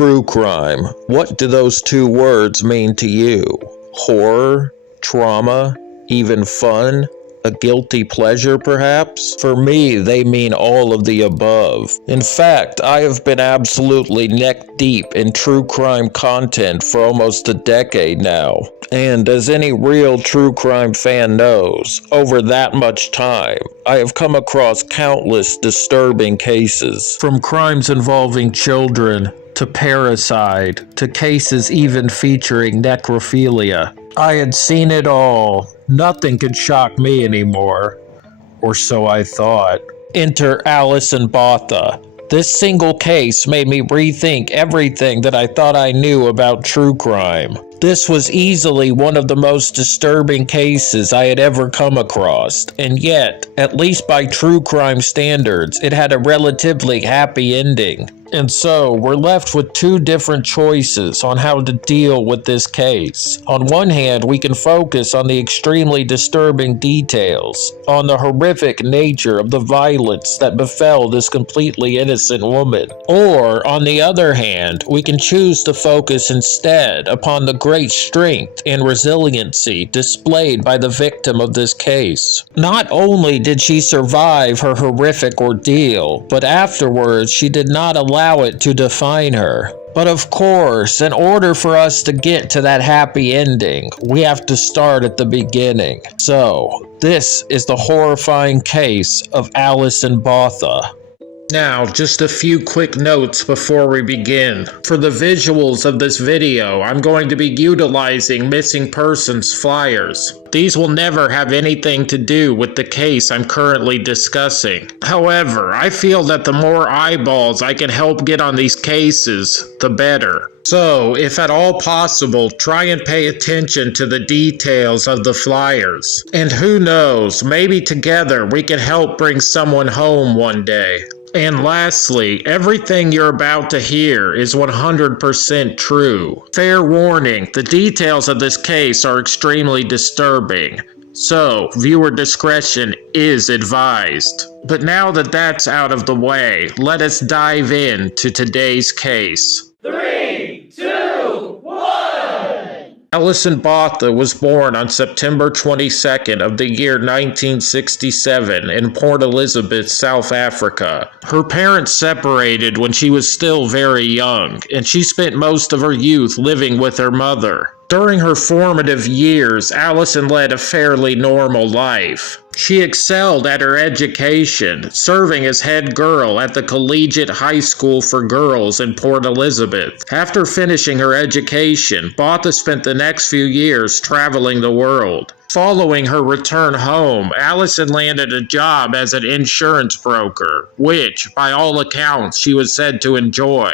true crime. What do those two words mean to you? Horror? Trauma? Even fun? A guilty pleasure, perhaps? For me, they mean all of the above. In fact, I have been absolutely neck deep in true crime content for almost a decade now. And as any real true crime fan knows, over that much time, I have come across countless disturbing cases. From crimes involving children, to parricide, to cases even featuring necrophilia. I had seen it all. Nothing could shock me anymore. Or so I thought. Enter Alison Botha. This single case made me rethink everything that I thought I knew about true crime. This was easily one of the most disturbing cases I had ever come across, and yet, at least by true crime standards, it had a relatively happy ending. And so, we're left with two different choices on how to deal with this case. On one hand, we can focus on the extremely disturbing details, on the horrific nature of the violence that befell this completely innocent woman. Or, on the other hand, we can choose to focus instead upon the great strength and resiliency displayed by the victim of this case. Not only did she survive her horrific ordeal, but afterwards she did not allow it to define her. But of course, in order for us to get to that happy ending, we have to start at the beginning. So, this is the horrifying case of Alison Botha. Now, just a few quick notes before we begin. For the visuals of this video, I'm going to be utilizing missing persons flyers. These will never have anything to do with the case I'm currently discussing. However, I feel that the more eyeballs I can help get on these cases, the better. So, if at all possible, try and pay attention to the details of the flyers. And who knows, maybe together we can help bring someone home one day. And lastly, everything you're about to hear is 100% true. Fair warning, the details of this case are extremely disturbing, so viewer discretion is advised. But now that that's out of the way, let us dive into today's case. 3, 2, 1! Alison Botha was born on September 22nd of the year 1967 in Port Elizabeth, South Africa. Her parents separated when she was still very young, and she spent most of her youth living with her mother. During her formative years, Alison led a fairly normal life. She excelled at her education, serving as head girl at the Collegiate High School for Girls in Port Elizabeth. After finishing her education, Botha spent the next few years traveling the world. Following her return home, Alison landed a job as an insurance broker, which, by all accounts, she was said to enjoy.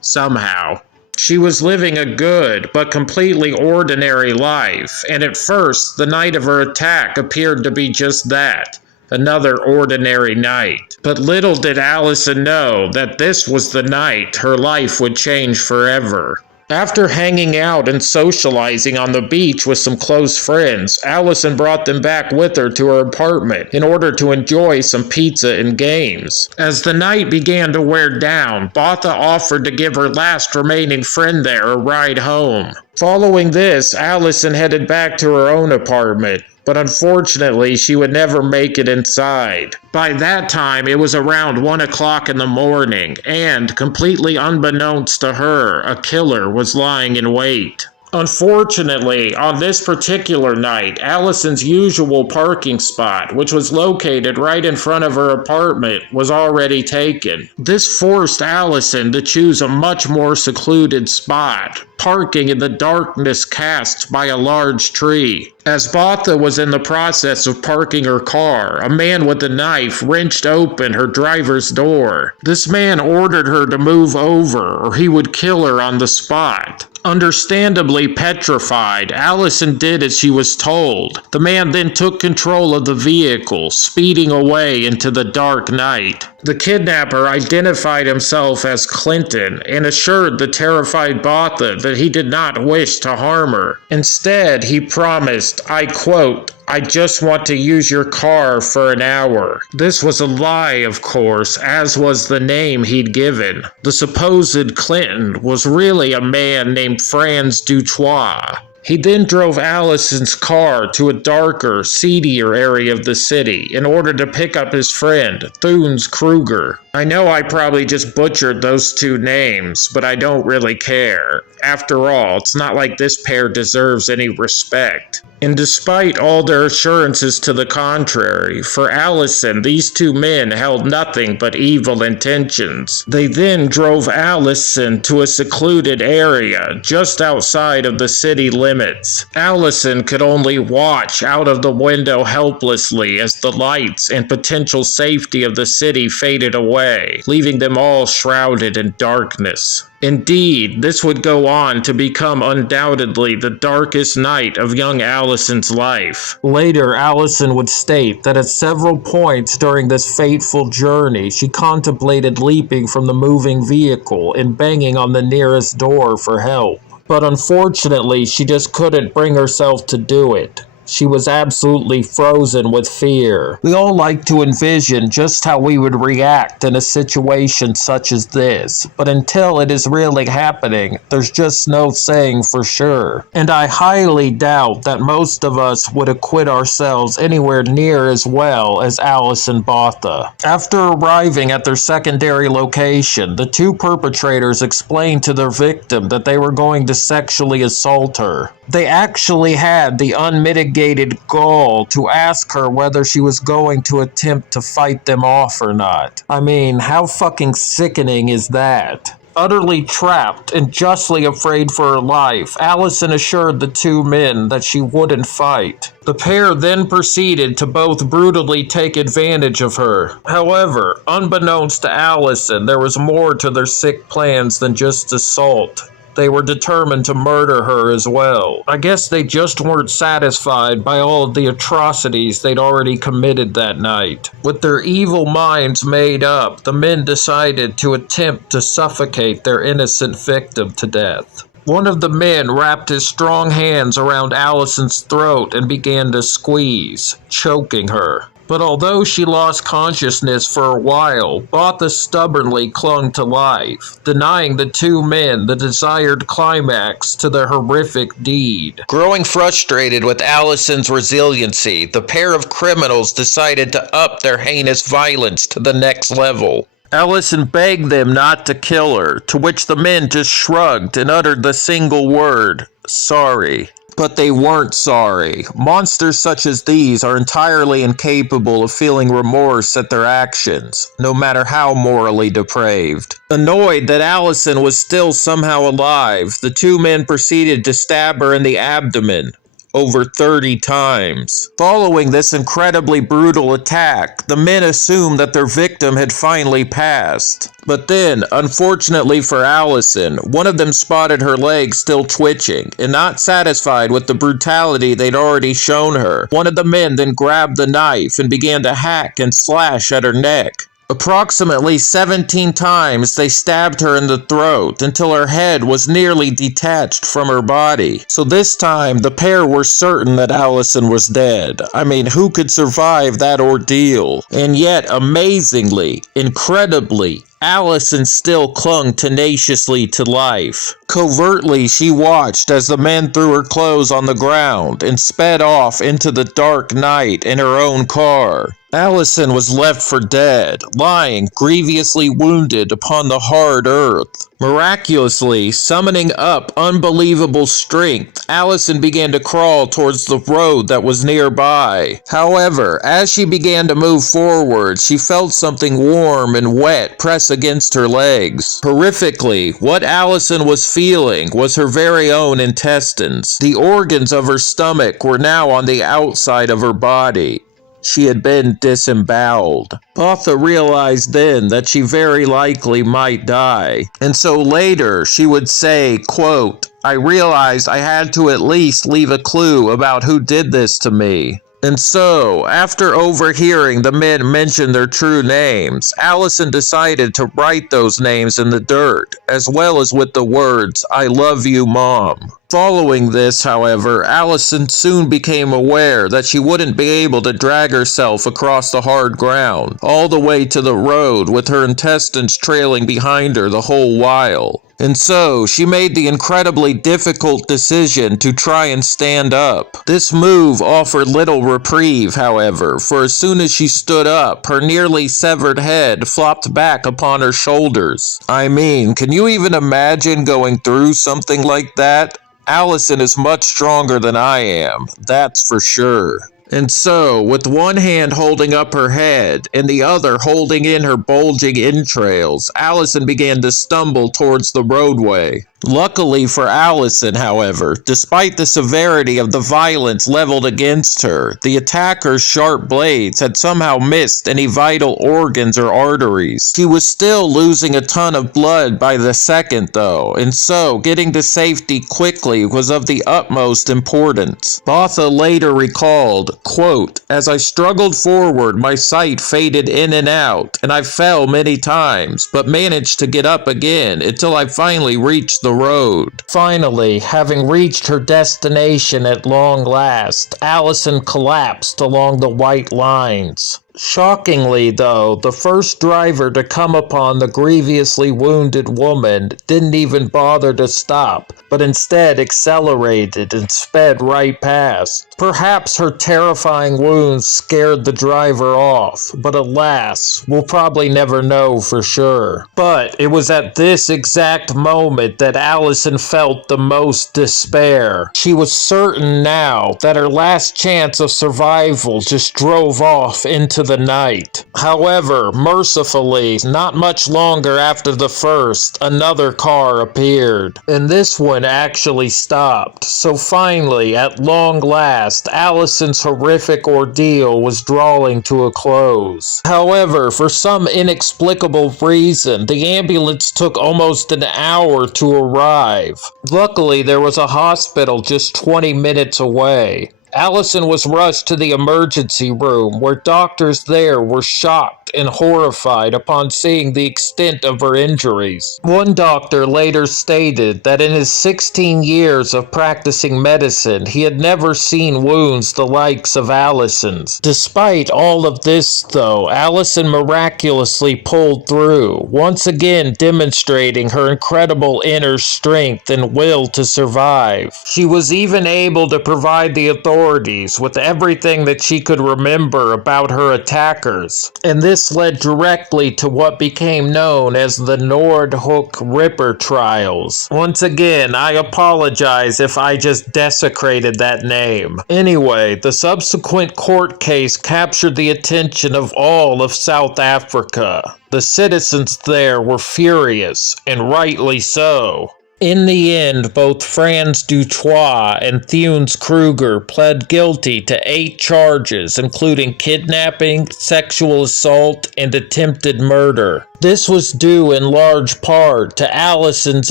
Somehow. She was living a good but completely ordinary life, and at first, the night of her attack appeared to be just that, another ordinary night. But little did Alison know that this was the night her life would change forever. After hanging out and socializing on the beach with some close friends, Alison brought them back with her to her apartment in order to enjoy some pizza and games. As the night began to wear down, Botha offered to give her last remaining friend there a ride home. Following this, Alison headed back to her own apartment, but unfortunately she would never make it inside. By that time, it was around 1 o'clock in the morning, and, completely unbeknownst to her, a killer was lying in wait. Unfortunately, on this particular night, Alison's usual parking spot, which was located right in front of her apartment, was already taken. This forced Alison to choose a much more secluded spot, parking in the darkness cast by a large tree. As Botha was in the process of parking her car, a man with a knife wrenched open her driver's door. This man ordered her to move over or he would kill her on the spot. Understandably petrified, Alison did as she was told. The man then took control of the vehicle, speeding away into the dark night. The kidnapper identified himself as Clinton and assured the terrified Botha that he did not wish to harm her. Instead, he promised, I quote, "I just want to use your car for an hour." This was a lie, of course, as was the name he'd given. The supposed Clinton was really a man named Franz Dutoit. He then drove Allison's car to a darker, seedier area of the city in order to pick up his friend, Thunes Kruger. I know I probably just butchered those two names, but I don't really care. After all, it's not like this pair deserves any respect. And despite all their assurances to the contrary, for Allison, these two men held nothing but evil intentions. They then drove Allison to a secluded area just outside of the city limits. Allison could only watch out of the window helplessly as the lights and potential safety of the city faded away, leaving them all shrouded in darkness. Indeed, this would go on to become undoubtedly the darkest night of young Allison's life. Later, Allison would state that at several points during this fateful journey, she contemplated leaping from the moving vehicle and banging on the nearest door for help. But unfortunately, she just couldn't bring herself to do it. She was absolutely frozen with fear. We all like to envision just how we would react in a situation such as this, but until it is really happening, there's just no saying for sure. And I highly doubt that most of us would acquit ourselves anywhere near as well as Allison Botha. After arriving at their secondary location, the two perpetrators explained to their victim that they were going to sexually assault her. They actually had the unmitigated gall to ask her whether she was going to attempt to fight them off or not. I mean, how fucking sickening is that? Utterly trapped and justly afraid for her life, Allison assured the two men that she wouldn't fight. The pair then proceeded to both brutally take advantage of her. However, unbeknownst to Allison, there was more to their sick plans than just assault. They were determined to murder her as well. I guess they just weren't satisfied by all of the atrocities they'd already committed that night. With their evil minds made up, the men decided to attempt to suffocate their innocent victim to death. One of the men wrapped his strong hands around Allison's throat and began to squeeze, choking her. But although she lost consciousness for a while, Botha stubbornly clung to life, denying the two men the desired climax to their horrific deed. Growing frustrated with Allison's resiliency, the pair of criminals decided to up their heinous violence to the next level. Allison begged them not to kill her, to which the men just shrugged and uttered the single word, "Sorry." But they weren't sorry. Monsters such as these are entirely incapable of feeling remorse at their actions, no matter how morally depraved. Annoyed that Allison was still somehow alive, the two men proceeded to stab her in the abdomen over 30 times. Following this incredibly brutal attack, the men assumed that their victim had finally passed. But then, unfortunately for Allison, one of them spotted her leg still twitching, and not satisfied with the brutality they'd already shown her, one of the men then grabbed the knife and began to hack and slash at her neck. Approximately 17 times they stabbed her in the throat until her head was nearly detached from her body. So this time the pair were certain that Allison was dead. I mean, who could survive that ordeal? And yet, amazingly, incredibly, Allison still clung tenaciously to life. Covertly, she watched as the men threw her clothes on the ground and sped off into the dark night in her own car. Allison was left for dead, lying grievously wounded upon the hard earth. Miraculously, summoning up unbelievable strength, Allison began to crawl towards the road that was nearby. However, as she began to move forward, she felt something warm and wet press against her legs. Horrifically, what Allison was feeling was her very own intestines. The organs of her stomach were now on the outside of her body. She had been disemboweled. Botha realized then that she very likely might die, and so later she would say, quote, "I realized I had to at least leave a clue about who did this to me." And so, after overhearing the men mention their true names, Allison decided to write those names in the dirt, as well as with the words, "I love you, Mom." Following this, however, Allison soon became aware that she wouldn't be able to drag herself across the hard ground, all the way to the road with her intestines trailing behind her the whole while. And so, she made the incredibly difficult decision to try and stand up. This move offered little reprieve, however, for as soon as she stood up, her nearly severed head flopped back upon her shoulders. I mean, can you even imagine going through something like that? Allison is much stronger than I am, that's for sure. And so, with one hand holding up her head and the other holding in her bulging entrails, Allison began to stumble towards the roadway. Luckily for Allison, however, despite the severity of the violence leveled against her, the attacker's sharp blades had somehow missed any vital organs or arteries. She was still losing a ton of blood by the second, though, and so getting to safety quickly was of the utmost importance. Botha later recalled, quote, "As I struggled forward, my sight faded in and out, and I fell many times, but managed to get up again until I finally reached the road." Finally, having reached her destination at long last, Allison collapsed along the white lines. Shockingly, though, the first driver to come upon the grievously wounded woman didn't even bother to stop, but instead accelerated and sped right past. Perhaps her terrifying wounds scared the driver off, but alas, we'll probably never know for sure. But it was at this exact moment that Allison felt the most despair. She was certain now that her last chance of survival just drove off into the night. However, mercifully, not much longer after the first, another car appeared, and this one actually stopped. So finally, at long last, Allison's horrific ordeal was drawing to a close. However, for some inexplicable reason, the ambulance took almost an hour to arrive. Luckily, there was a hospital just 20 minutes away. Allison was rushed to the emergency room, where doctors there were shocked and horrified upon seeing the extent of her injuries. One doctor later stated that in his 16 years of practicing medicine, he had never seen wounds the likes of Allison's. Despite all of this, though, Allison miraculously pulled through, once again demonstrating her incredible inner strength and will to survive. She was even able to provide the authorities with everything that she could remember about her attackers, and this led directly to what became known as the Nordhook Ripper trials. Once again, I apologize if I just desecrated that name. Anyway, the subsequent court case captured the attention of all of South Africa. The citizens there were furious, and rightly so. In the end, both Frans Dutoit and Theuns Kruger pled guilty to 8 charges, including kidnapping, sexual assault, and attempted murder. This was due in large part to Allison's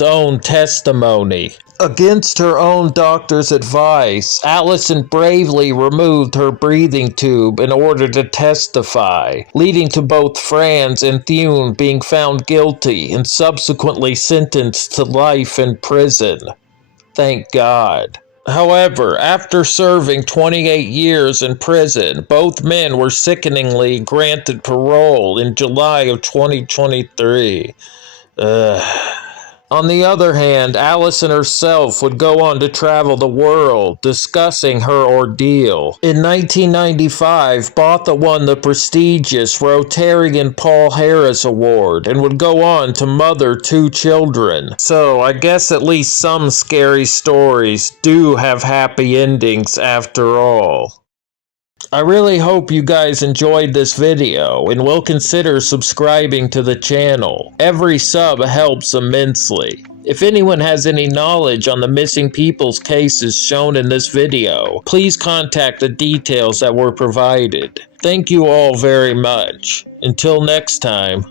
own testimony. Against her own doctor's advice, Allison bravely removed her breathing tube in order to testify, leading to both Frans and Thune being found guilty and subsequently sentenced to life in prison. Thank God. However, after serving 28 years in prison, both men were sickeningly granted parole in July of 2023. On the other hand, Allison herself would go on to travel the world, discussing her ordeal. In 1995, Botha won the prestigious Rotarian Paul Harris Award and would go on to mother 2 children. So, I guess at least some scary stories do have happy endings after all. I really hope you guys enjoyed this video and will consider subscribing to the channel. Every sub helps immensely. If anyone has any knowledge on the missing people's cases shown in this video, please contact the details that were provided. Thank you all very much. Until next time.